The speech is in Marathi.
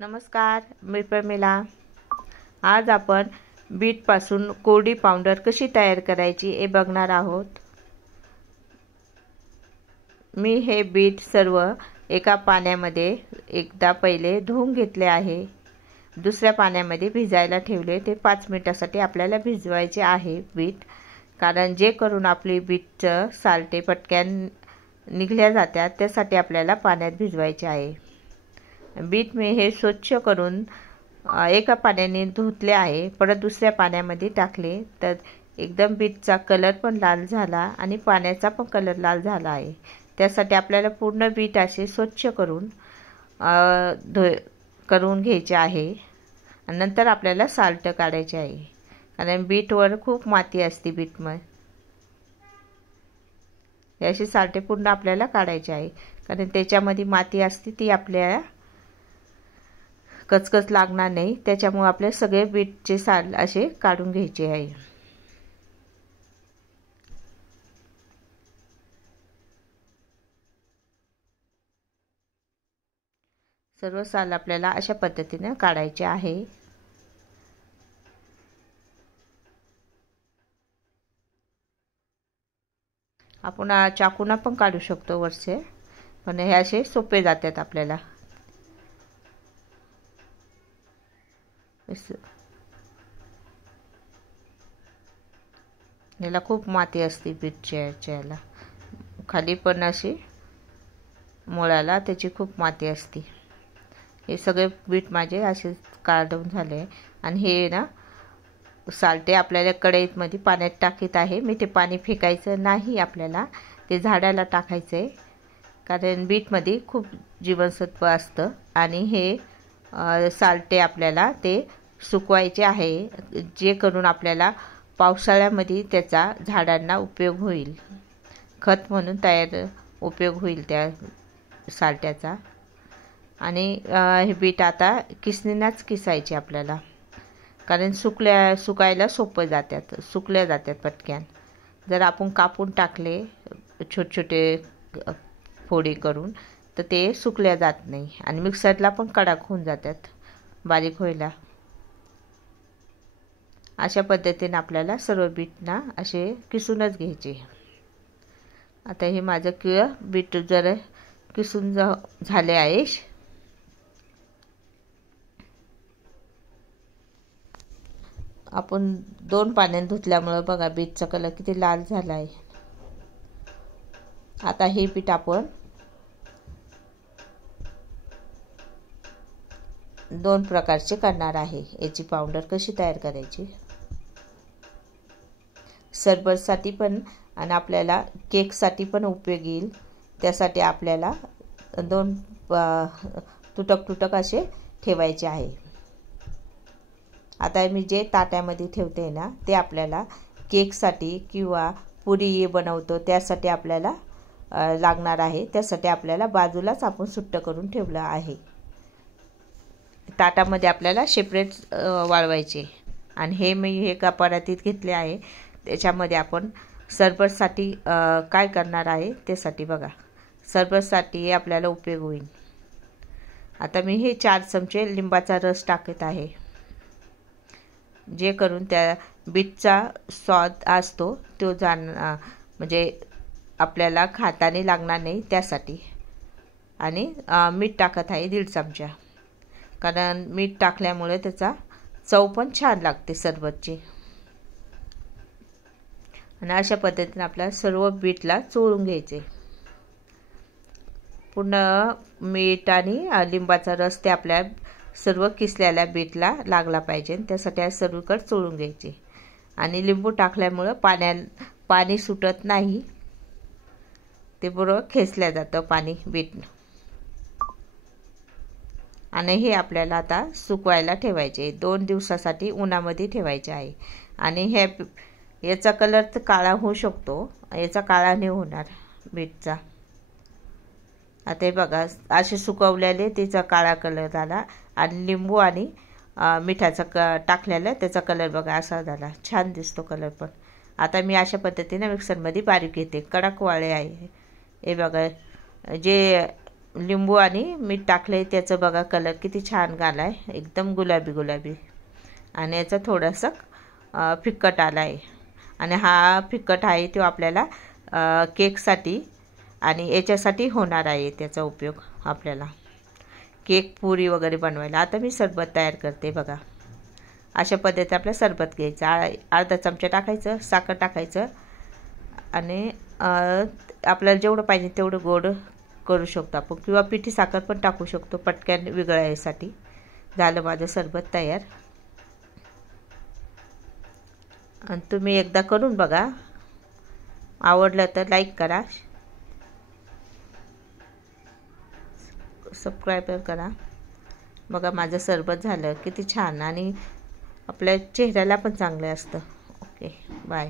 नमस्कार, मी प्रमिला। आज आपण बीटपासून कोरडी पावडर कशी तयार करायची हे बघणार आहोत। मी हे बीट सर्व एका पाण्यामध्ये एकदा पहिले धुवून घेतले आहे। दुसऱ्या पाण्यामध्ये भिजायला ठेवले। ते 5 मिनिटांसाठी आपल्याला भिजवायचे आहे बीट, कारण जे करून आपली बीटचं साल्टे पटकन निघल्या जातात त्यासाठी आपल्याला पाण्यात भिजवायचे आहे। बीट मी हे स्वच्छ करून एका पाण्याने धुतले आहे, परत दुसऱ्या पाण्यामध्ये टाकले तर एकदम बीटचा कलर पण लाल झाला आणि पाण्याचा पण कलर लाल झाला आहे। त्यासाठी आपल्याला पूर्ण बीट असे स्वच्छ करून घ्यायचे आहे आणि नंतर आपल्याला साल्ट काढायचे आहे, कारण बीटवर खूप माती असते। बीटमध्ये अशी साल्टे पूर्ण आपल्याला काढायचे आहे, कारण त्याच्यामध्ये माती असते ती आपल्याला कचकच लागणार नाही। त्याच्यामुळे आपले सगळे बीटचे साल असे काढून घ्यायचे आहे। सर्व साल आपल्याला अशा पद्धतीने काढायचे आहे। आपण चाकूने पण काढू शकतो वरचे, पण हे असे सोपे जातात आपल्याला। याला खूप माती असते बीटच्या याला, खाली पण अशी मुळाला त्याची खूप माती असते। हे सगळे बीट माझे असे काढून झाले आणि हे ना साल्टे आपल्याला कढईमध्ये पाण्यात टाकीत आहे। मी ते पाणी फेकायचं नाही, आपल्याला ते झाडाला टाकायचं आहे, कारण बीटमध्ये खूप जीवनसत्व असतं आणि हे साल्टे आपल्याला ते सुकवायचे आहे, जे करून आपल्याला पावसाळ्यामध्ये त्याचा झाडांना उपयोग होईल, खत म्हणून उपयोग होईल त्या साल्ट्याचा। आणि हे बीट आता किसणीनाच किसायचे आपल्याला, कारण सुकायला सोपं सुकल्या जातात पटकन। जर आपण कापून टाकले छोटे छोटे फोडी करून तर ते सुकल्या जात नाही आणि मिक्सरला पण कडक होऊन जातात बारीक व्हायला। अशा पद्धतीने आपल्याला सर्व बीटना असे किसूनच घ्यायचे। आता हे माझं बीट जरा किसून झाले आहे। आपण 2 पाण्याने धुतल्यामुळे बघा बीटचा कलर किती लाल झाला आहे। आता हे बीट आपण 2 प्रकारचे करणार आहे। याची पावडर कशी तयार करायची, सरबतसाठी पण आणि आपल्याला केकसाठी पण उपयोगी येईल, त्यासाठी आपल्याला 2 तुटक असे ठेवायचे आहे। आता मी जे ताट्यामध्ये ठेवते ना ते आपल्याला केकसाठी किंवा पुरी बनवतो त्यासाठी आपल्याला लागणार आहे। त्यासाठी आपल्याला बाजूलाच आपण सुट्ट करून ठेवलं आहे। ताटामध्ये आपल्याला सेपरेट वाळवायचे आणि हे मी एका परातीत घेतले आहे। त्याच्यामध्ये आपण सरबतसाठी काय करणार आहे त्यासाठी बघा, सरबतसाठी आपल्याला उपयोग होईल। आता मी हे 4 चमचे लिंबाचा रस टाकत आहे, जे करून त्या बीटचा स्वाद असतो तो म्हणजे आपल्याला खाताना लागणार नाही त्यासाठी। आणि मीठ टाकत आहे 1.5 चमचा, कारण मीठ टाकल्यामुळे त्याचा चव पण छान लागते सरबतची। आणि अशा पद्धतीने आपल्याला सर्व बीटला चोळून घ्यायचे। पूर्ण मीठ आणि लिंबाचा रस ते आपल्या सर्व किसलेल्या बीटला लागला पाहिजे, त्यासाठी सर्वकडे चोळून घ्यायचे। आणि लिंबू टाकल्यामुळे पाणी सुटत नाही, ते बरोबर खेचल्या जातं पाणी बीट। आणि हे आपल्याला आता सुकवायला ठेवायचे, 2 दिवसासाठी उन्हामध्ये ठेवायचे आहे। आणि याचा कलर तर काळा होऊ शकतो, याचा काळा नाही होणार बीटचा। आता हे बघा असे सुकवलेले त्याचा काळा कलर झाला आणि लिंबू आणि मिठाचा टाकलेला त्याचा कलर बघा असा झाला, छान दिसतो कलर पण। आता मी अशा पद्धतीने मिक्सरमध्ये बारीक घेते, कडक वाळे आहे। हे बघा जे लिंबू आणि मीठ टाकले, त्याचं बघा कलर किती छान आला आहे, एकदम गुलाबी गुलाबी. आणि याचा थोडासा फिक्कट आला आहे. आणि हा फिक्कट आहे तो आपल्याला केकसाठी आणि याच्यासाठी होणार आहे त्याचा उपयोग आपल्याला केक पुरी वगैरे बनवायला. आता मी सरबत तयार करते बघा. अशा पद्धतीने आपलं सरबत घ्यायचं, अर्धा चमचा टाकायचं, साखर टाकायचं आणि आपल्याला जेवढं पाहिजे तेवढं गोड करू शकतो आपण, किंवा पिठी साखर पण टाकू शकतो पटकन विरघळायसाठी. झालं माझं सरबत तयार. आणि तुम्ही एकदा करून बघा, आवडलं तर लाईक करा, सबस्क्राईब करा. बघा माझं सरबत झालं किती छान आणि आपल्या चेहऱ्याला पण चांगलं असतं. Okay, bye.